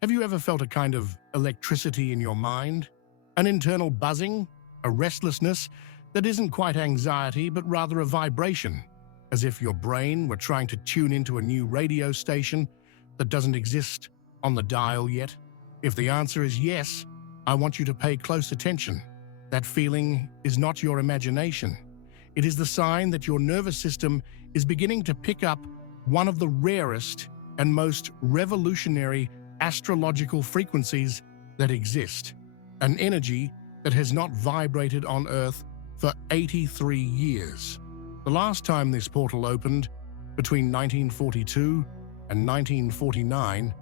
Have you ever felt a kind of electricity in your mind? An internal buzzing? A restlessness that isn't quite anxiety but rather a vibration, as if your brain were trying to tune into a new radio station that doesn't exist on the dial yet? If the answer is yes, I want you to pay close attention. That feeling is not your imagination. It is the sign that your nervous system is beginning to pick up one of the rarest and most revolutionary astrological frequencies that exist, an energy that has not vibrated on Earth for 83 years. The last time this portal opened, between 1942 and 1949,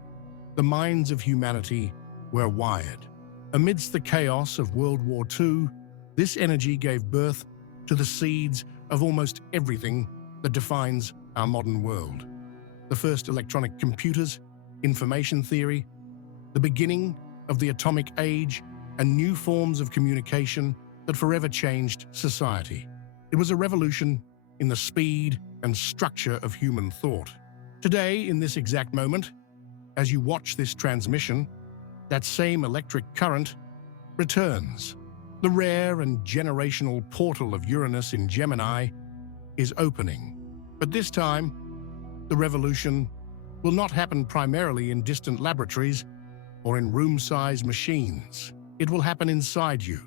the minds of humanity were wired. Amidst the chaos of World War II, this energy gave birth to the seeds of almost everything that defines our modern world. The first electronic computers, information theory, the beginning of the atomic age, and new forms of communication that forever changed society. It was a revolution in the speed and structure of human thought. Today, in this exact moment, as you watch this transmission, that same electric current returns. The rare and generational portal of Uranus in Gemini is opening. But this time, the revolution will not happen primarily in distant laboratories or in room-sized machines. It will happen inside you,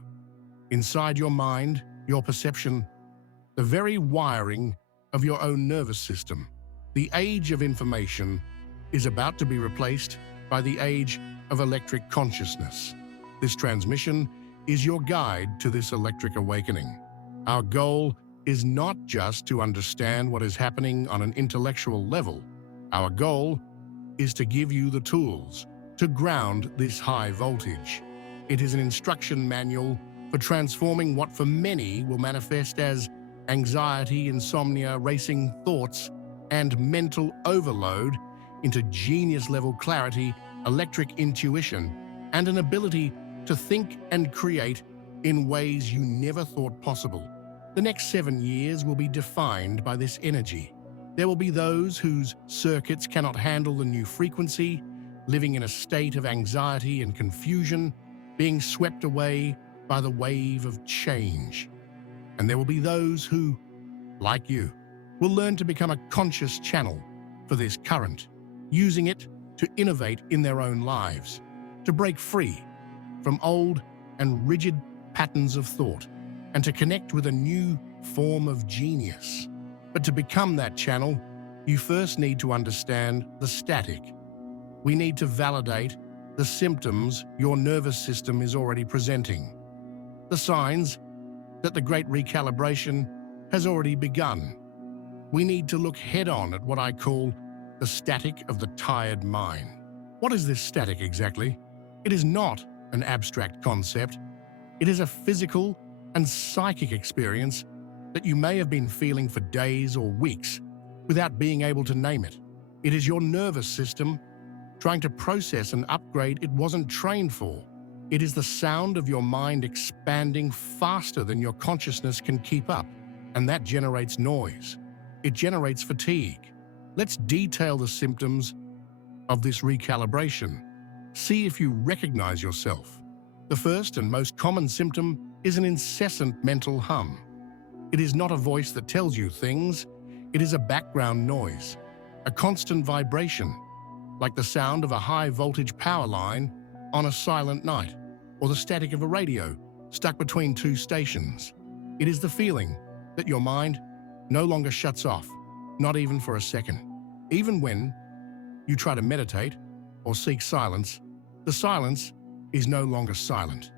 inside your mind, your perception, the very wiring of your own nervous system. The age of information is about to be replaced by the age of electric consciousness. This transmission is your guide to this electric awakening. Our goal is not just to understand what is happening on an intellectual level. Our goal is to give you the tools to ground this high voltage. It is an instruction manual for transforming what for many will manifest as anxiety, insomnia, racing thoughts, and mental overload into genius-level clarity, electric intuition, and an ability to think and create in ways you never thought possible. The next 7 years will be defined by this energy. There will be those whose circuits cannot handle the new frequency, living in a state of anxiety and confusion, being swept away by the wave of change. And there will be those who, like you, will learn to become a conscious channel for this current, using it to innovate in their own lives, to break free from old and rigid patterns of thought, and to connect with a new form of genius. But to become that channel, you first need to understand the static. We need to validate the symptoms your nervous system is already presenting, the signs that the great recalibration has already begun. We need to look head-on at what I call the static of the tired mind. What is this static exactly? It is not an abstract concept. It is a physical and psychic experience that you may have been feeling for days or weeks without being able to name it. It is your nervous system trying to process an upgrade it wasn't trained for. It is the sound of your mind expanding faster than your consciousness can keep up, and that generates noise. It generates fatigue. Let's detail the symptoms of this recalibration. See if you recognize yourself. The first and most common symptom is an incessant mental hum. It is not a voice that tells you things. It is a background noise, a constant vibration, like the sound of a high-voltage power line on a silent night, or the static of a radio stuck between two stations. It is the feeling that your mind no longer shuts off, not even for a second. Even when you try to meditate or seek silence, the silence is no longer silent.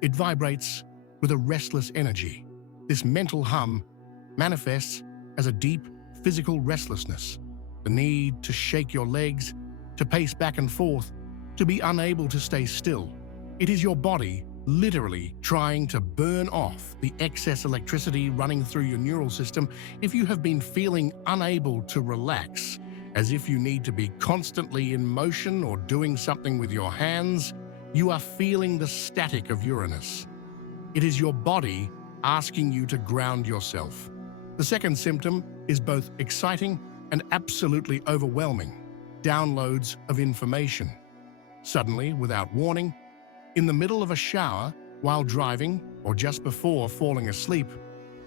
It vibrates with a restless energy. This mental hum manifests as a deep physical restlessness, the need to shake your legs, to pace back and forth, to be unable to stay still. It is your body literally trying to burn off the excess electricity running through your neural system. If you have been feeling unable to relax, as if you need to be constantly in motion or doing something with your hands, you are feeling the static of Uranus. It is your body asking you to ground yourself. The second symptom is both exciting and absolutely overwhelming: downloads of information. Suddenly, without warning, in the middle of a shower, while driving, or just before falling asleep,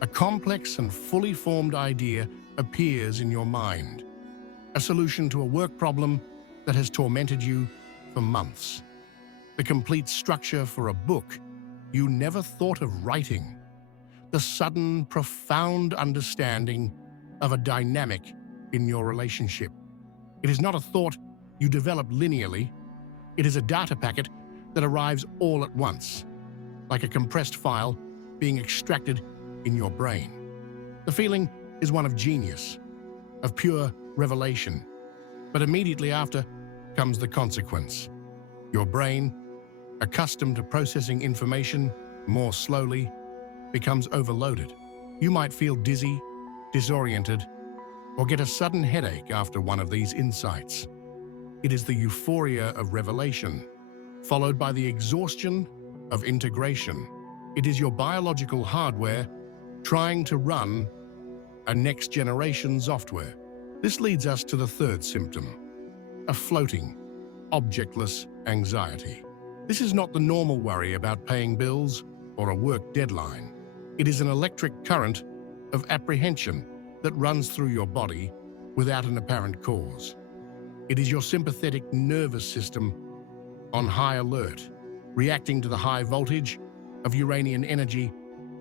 a complex and fully formed idea appears in your mind. A solution to a work problem that has tormented you for months. The complete structure for a book you never thought of writing. The sudden, profound understanding of a dynamic in your relationship. It is not a thought you develop linearly. It is a data packet that arrives all at once, like a compressed file being extracted in your brain. The feeling is one of genius, of pure revelation. But immediately after comes the consequence. Your brain, accustomed to processing information more slowly, becomes overloaded. You might feel dizzy, disoriented, or get a sudden headache after one of these insights. It is the euphoria of revelation, followed by the exhaustion of integration. It is your biological hardware trying to run a next-generation software. This leads us to the third symptom, a floating, objectless anxiety. This is not the normal worry about paying bills or a work deadline. It is an electric current of apprehension that runs through your body without an apparent cause. It is your sympathetic nervous system on high alert, reacting to the high voltage of Uranian energy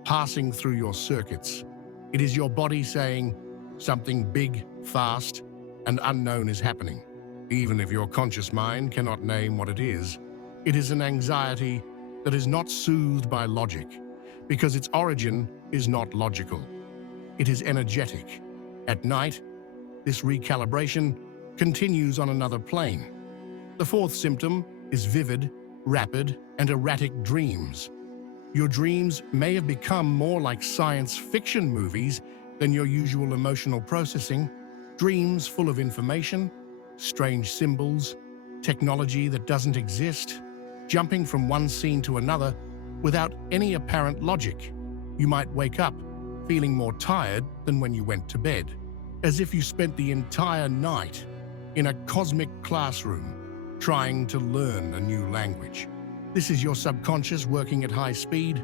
passing through your circuits. It is your body saying something big, fast, and unknown is happening. Even if your conscious mind cannot name what it is an anxiety that is not soothed by logic, because its origin is not logical. It is energetic. At night, this recalibration continues on another plane. The fourth symptom is vivid, rapid, and erratic dreams. Your dreams may have become more like science fiction movies than your usual emotional processing. Dreams full of information, strange symbols, technology that doesn't exist, jumping from one scene to another without any apparent logic. You might wake up feeling more tired than when you went to bed, as if you spent the entire night in a cosmic classroom trying to learn a new language. This is your subconscious working at high speed,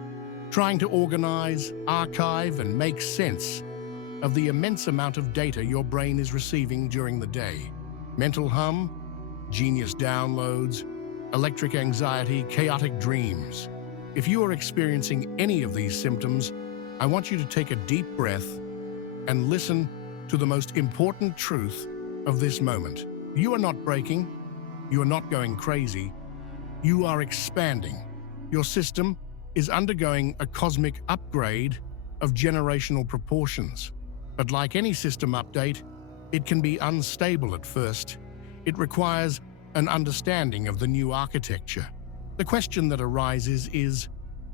trying to organize, archive, and make sense of the immense amount of data your brain is receiving during the day. Mental hum, genius downloads, electric anxiety, chaotic dreams. If you are experiencing any of these symptoms, I want you to take a deep breath and listen to the most important truth of this moment. You are not breaking. You are not going crazy. You are expanding. Your system is undergoing a cosmic upgrade of generational proportions. But like any system update, it can be unstable at first. It requires an understanding of the new architecture. The question that arises is,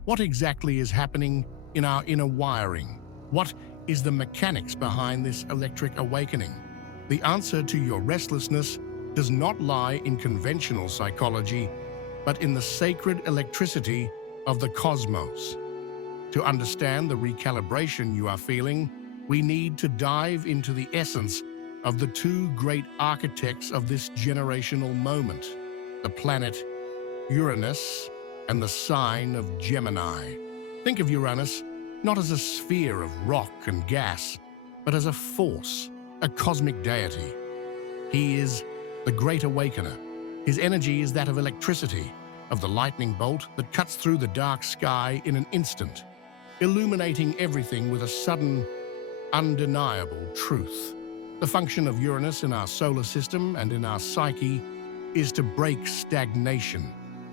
what exactly is happening in our inner wiring? What is the mechanics behind this electric awakening? The answer to your restlessness does not lie in conventional psychology, but in the sacred electricity of the cosmos. To understand the recalibration you are feeling, we need to dive into the essence of the two great architects of this generational moment, the planet Uranus and the sign of Gemini. Think of Uranus not as a sphere of rock and gas, but as a force, a cosmic deity. He is the great awakener. His energy is that of electricity, of the lightning bolt that cuts through the dark sky in an instant, illuminating everything with a sudden, undeniable truth. The function of Uranus in our solar system and in our psyche is to break stagnation.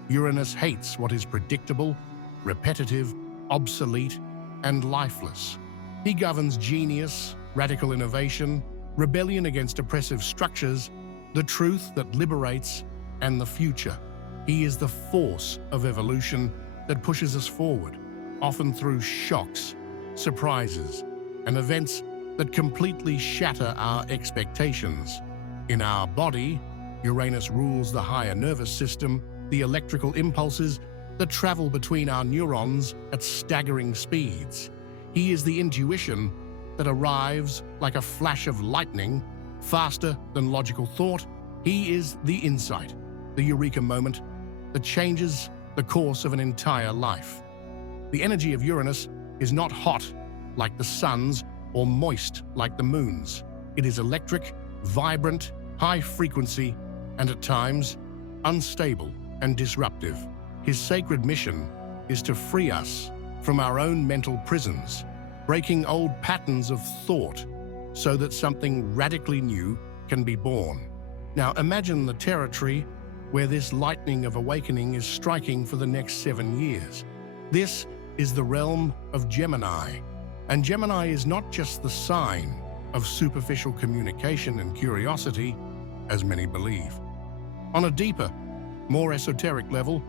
Uranus hates what is predictable, repetitive, obsolete, and lifeless. He governs genius, radical innovation, rebellion against oppressive structures, the truth that liberates, and the future. He is the force of evolution that pushes us forward, often through shocks, surprises, and events that completely shatter our expectations. In our body, Uranus rules the higher nervous system, the electrical impulses that travel between our neurons at staggering speeds. He is the intuition that arrives like a flash of lightning, faster than logical thought. He is the insight the Eureka moment that changes the course of an entire life. The energy of Uranus is not hot like the sun's or moist like the moon's. It is electric, vibrant, high frequency, and at times unstable and disruptive. His sacred mission is to free us from our own mental prisons, breaking old patterns of thought so that something radically new can be born. Now imagine the territory where this lightning of awakening is striking for the next 7 years. This is the realm of Gemini, and Gemini is not just the sign of superficial communication and curiosity, as many believe. On a deeper, more esoteric level,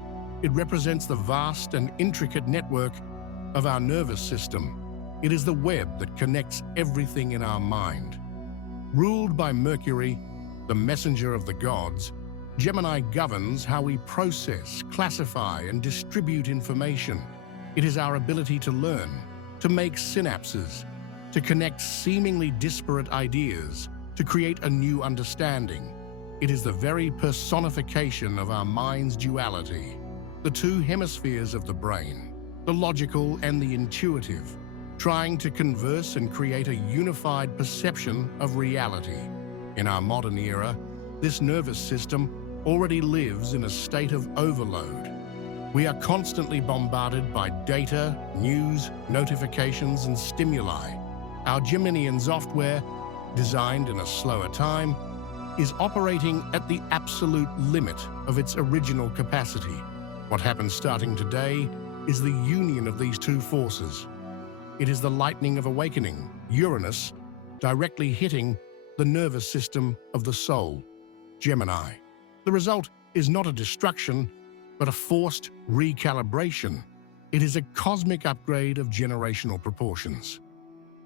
it represents the vast and intricate network of our nervous system. It is the web that connects everything in our mind. Ruled by Mercury, the messenger of the gods, Gemini governs how we process, classify, and distribute information. It is our ability to learn, to make synapses, to connect seemingly disparate ideas, to create a new understanding. It is the very personification of our mind's duality, the two hemispheres of the brain, the logical and the intuitive, trying to converse and create a unified perception of reality. In our modern era, this nervous system already lives in a state of overload. We are constantly bombarded by data, news, notifications, and stimuli. Our Geminian software, designed in a slower time, is operating at the absolute limit of its original capacity. What happens starting today is the union of these two forces. It is the lightning of awakening, Uranus, directly hitting the nervous system of the soul, Gemini. The result is not a destruction, but a forced recalibration. It is a cosmic upgrade of generational proportions.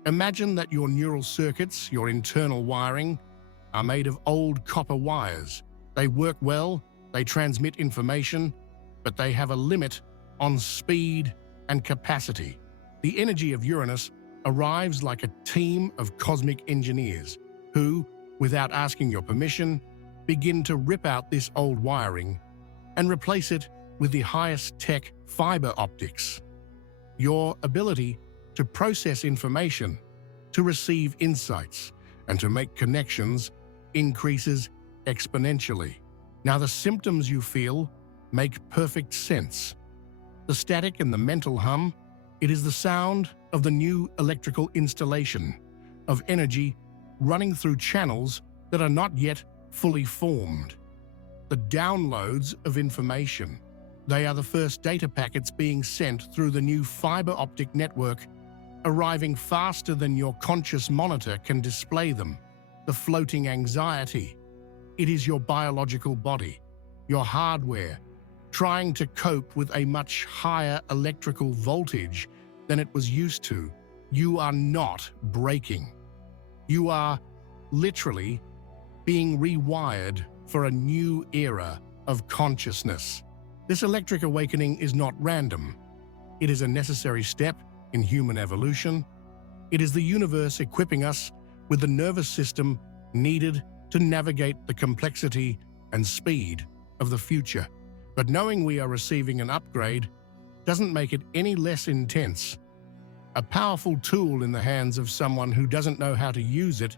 Imagine that your neural circuits, your internal wiring, are made of old copper wires. They work well, they transmit information, but they have a limit on speed and capacity. The energy of Uranus arrives like a team of cosmic engineers who, without asking your permission, begin to rip out this old wiring and replace it with the highest tech fiber optics. Your ability to process information, to receive insights, and to make connections increases exponentially. Now, the symptoms you feel make perfect sense. The static and the mental hum, it is the sound of the new electrical installation of energy running through channels that are not yet fully formed. The downloads of information, they are the first data packets being sent through the new fiber optic network, arriving faster than your conscious monitor can display them. The floating anxiety, it is your biological body, your hardware, trying to cope with a much higher electrical voltage than it was used to. You are not breaking. You are literally being rewired for a new era of consciousness. This electric awakening is not random. It is a necessary step in human evolution. It is the universe equipping us with the nervous system needed to navigate the complexity and speed of the future. But knowing we are receiving an upgrade doesn't make it any less intense. A powerful tool in the hands of someone who doesn't know how to use it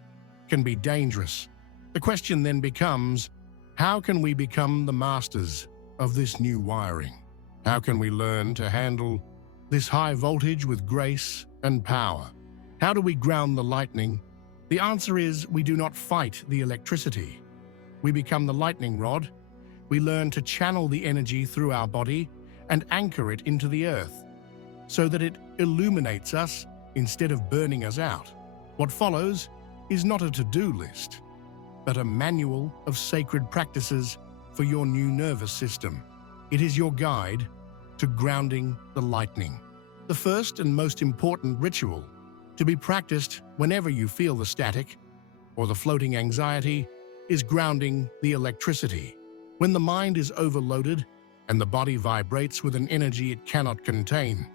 can be dangerous. The question then becomes, how can we become the masters of this new wiring? How can we learn to handle this high voltage with grace and power? How do we ground the lightning? The answer is we do not fight the electricity. We become the lightning rod. We learn to channel the energy through our body and anchor it into the earth so that it illuminates us instead of burning us out. What follows is not a to-do list, but a manual of sacred practices for your new nervous system. It is your guide to grounding the lightning. The first and most important ritual to be practiced whenever you feel the static or the floating anxiety is grounding the electricity. When the mind is overloaded and the body vibrates with an energy it cannot contain,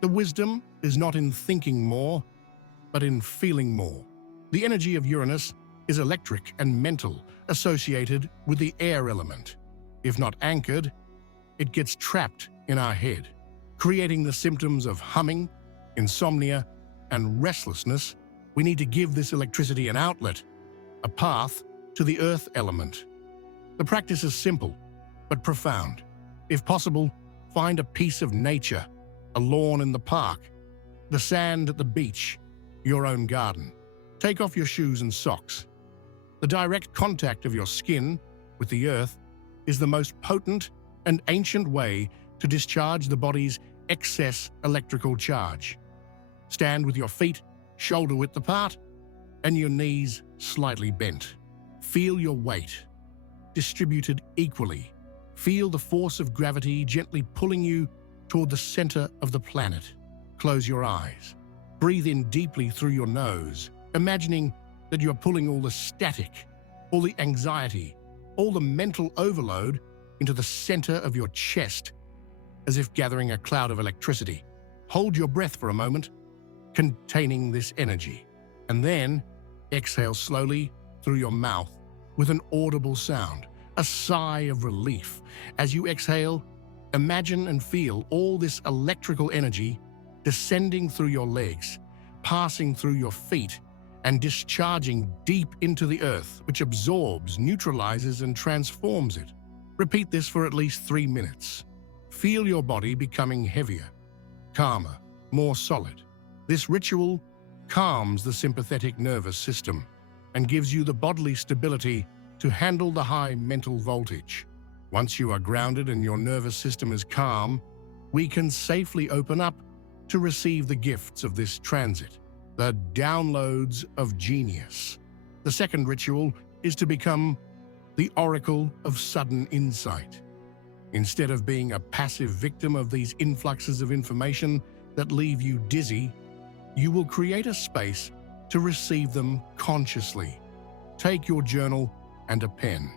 the wisdom is not in thinking more, but in feeling more. The energy of Uranus is electric and mental, associated with the air element. If not anchored, it gets trapped in our head, creating the symptoms of humming, insomnia, and restlessness. We need to give this electricity an outlet, a path to the earth element. The practice is simple, but profound. If possible, find a piece of nature, a lawn in the park, the sand at the beach, your own garden. Take off your shoes and socks. The direct contact of your skin with the earth is the most potent and ancient way to discharge the body's excess electrical charge. Stand with your feet shoulder-width apart and your knees slightly bent. Feel your weight distributed equally. Feel the force of gravity gently pulling you toward the center of the planet. Close your eyes. Breathe in deeply through your nose, imagining that you're pulling all the static, all the anxiety, all the mental overload into the center of your chest, as if gathering a cloud of electricity. Hold your breath for a moment, containing this energy, and then exhale slowly through your mouth with an audible sound, a sigh of relief. As you exhale, imagine and feel all this electrical energy descending through your legs, passing through your feet, and discharging deep into the earth, which absorbs, neutralizes, and transforms it. Repeat this for at least 3 minutes. Feel your body becoming heavier, calmer, more solid. This ritual calms the sympathetic nervous system and gives you the bodily stability to handle the high mental voltage. Once you are grounded and your nervous system is calm, we can safely open up to receive the gifts of this transit, the downloads of genius. The second ritual is to become the oracle of sudden insight. Instead of being a passive victim of these influxes of information that leave you dizzy, you will create a space to receive them consciously. Take your journal and a pen.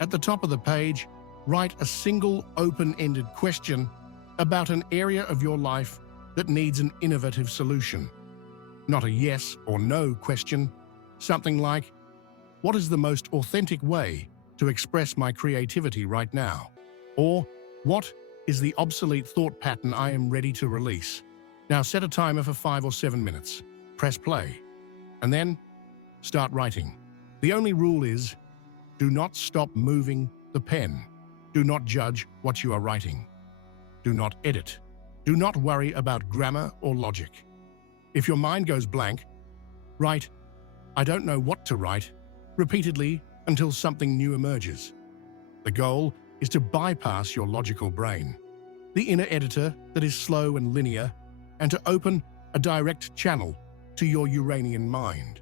At the top of the page, write a single open-ended question about an area of your life that needs an innovative solution. Not a yes or no question, something like, what is the most authentic way to express my creativity right now? Or, what is the obsolete thought pattern I am ready to release? Now set a timer for 5 or 7 minutes. Press play. And then, start writing. The only rule is, do not stop moving the pen. Do not judge what you are writing. Do not edit. Do not worry about grammar or logic. If your mind goes blank, write, I don't know what to write, repeatedly until something new emerges. The goal is to bypass your logical brain, the inner editor that is slow and linear, and to open a direct channel to your Uranian mind,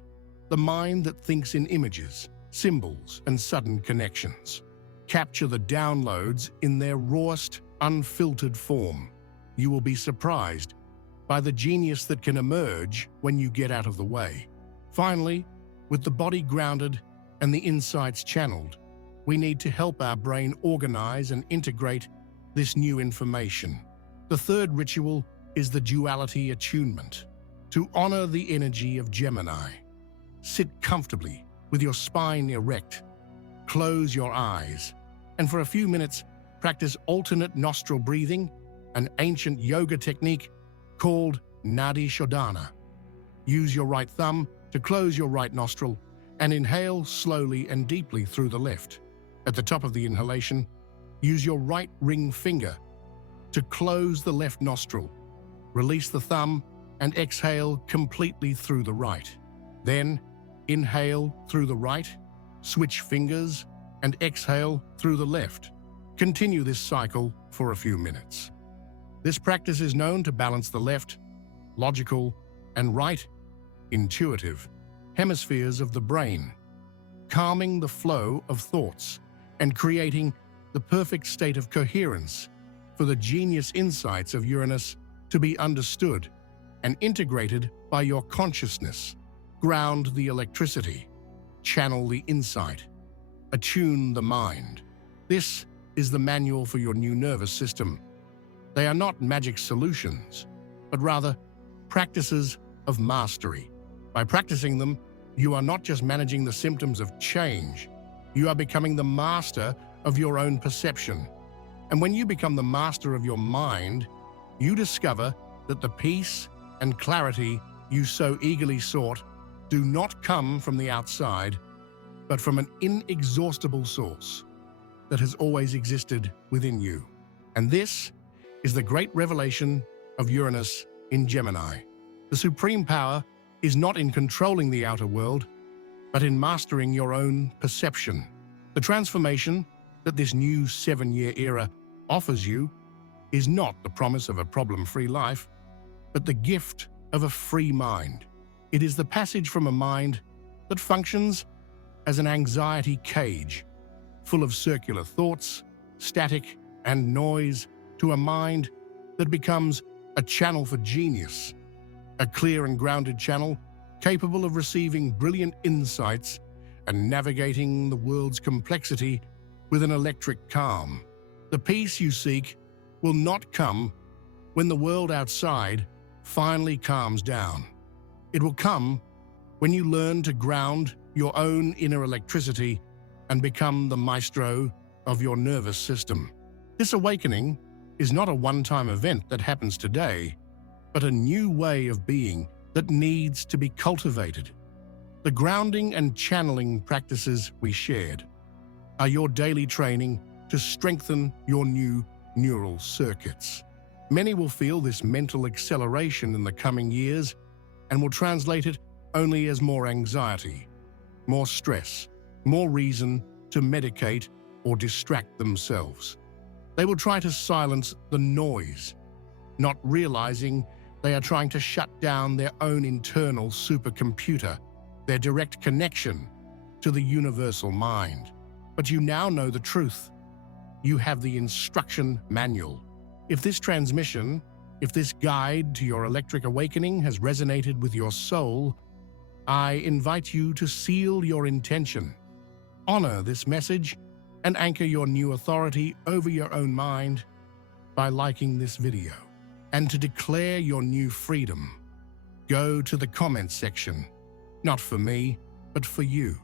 the mind that thinks in images, symbols, and sudden connections. Capture the downloads in their rawest, unfiltered form. You will be surprised by the genius that can emerge when you get out of the way. Finally, with the body grounded and the insights channeled, we need to help our brain organize and integrate this new information. The third ritual is the Duality Attunement, to honor the energy of Gemini. Sit comfortably with your spine erect, close your eyes, and for a few minutes, practice alternate nostril breathing, an ancient yoga technique called Nadi Shoddana. Use your right thumb to close your right nostril and inhale slowly and deeply through the left. At the top of the inhalation, use your right ring finger to close the left nostril. Release the thumb and exhale completely through the right. Then, inhale through the right, switch fingers, and exhale through the left. Continue this cycle for a few minutes. This practice is known to balance the left, logical, and right, intuitive, hemispheres of the brain, calming the flow of thoughts and creating the perfect state of coherence for the genius insights of Uranus to be understood and integrated by your consciousness. Ground the electricity, channel the insight, attune the mind. This is the manual for your new nervous system. They are not magic solutions, but rather practices of mastery. By practicing them, you are not just managing the symptoms of change, you are becoming the master of your own perception. And when you become the master of your mind, you discover that the peace and clarity you so eagerly sought do not come from the outside, but from an inexhaustible source that has always existed within you. And this is the great revelation of Uranus in Gemini. The supreme power is not in controlling the outer world, but in mastering your own perception. The transformation that this new 7-year era offers you is not the promise of a problem-free life, but the gift of a free mind. It is the passage from a mind that functions as an anxiety cage, full of circular thoughts, static, and noise, to a mind that becomes a channel for genius, a clear and grounded channel capable of receiving brilliant insights and navigating the world's complexity with an electric calm. The peace you seek will not come when the world outside finally calms down. It will come when you learn to ground your own inner electricity and become the maestro of your nervous system. This awakening is not a one-time event that happens today, but a new way of being that needs to be cultivated. The grounding and channeling practices we shared are your daily training to strengthen your new neural circuits. Many will feel this mental acceleration in the coming years and will translate it only as more anxiety, more stress, more reason to medicate or distract themselves. They will try to silence the noise, not realizing they are trying to shut down their own internal supercomputer, their direct connection to the universal mind. But you now know the truth. You have the instruction manual. If this transmission, if this guide to your electric awakening has resonated with your soul, I invite you to seal your intention. Honor this message and anchor your new authority over your own mind by liking this video. And to declare your new freedom, go to the comments section, not for me, but for you.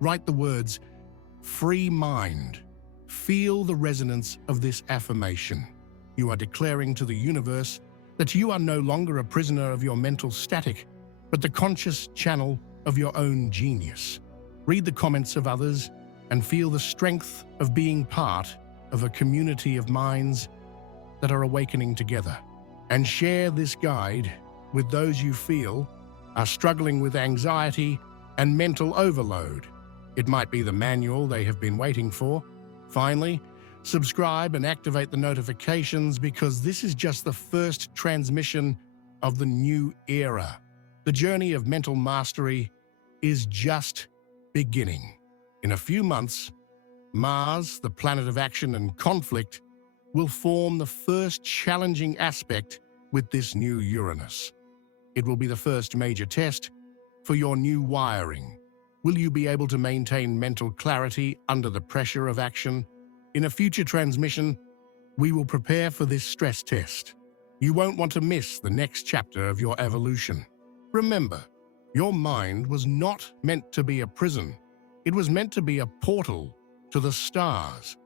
Write the words, "Free mind." Feel the resonance of this affirmation. You are declaring to the universe that you are no longer a prisoner of your mental static, but the conscious channel of your own genius. Read the comments of others and feel the strength of being part of a community of minds that are awakening together. And share this guide with those you feel are struggling with anxiety and mental overload. It might be the manual they have been waiting for. Finally, subscribe and activate the notifications, because this is just the first transmission of the new era. The journey of mental mastery is just beginning. In a few months, Mars, the planet of action and conflict, will form the first challenging aspect with this new Uranus. It will be the first major test for your new wiring. Will you be able to maintain mental clarity under the pressure of action? In a future transmission, we will prepare for this stress test. You won't want to miss the next chapter of your evolution. Remember, your mind was not meant to be a prison. It was meant to be a portal to the stars.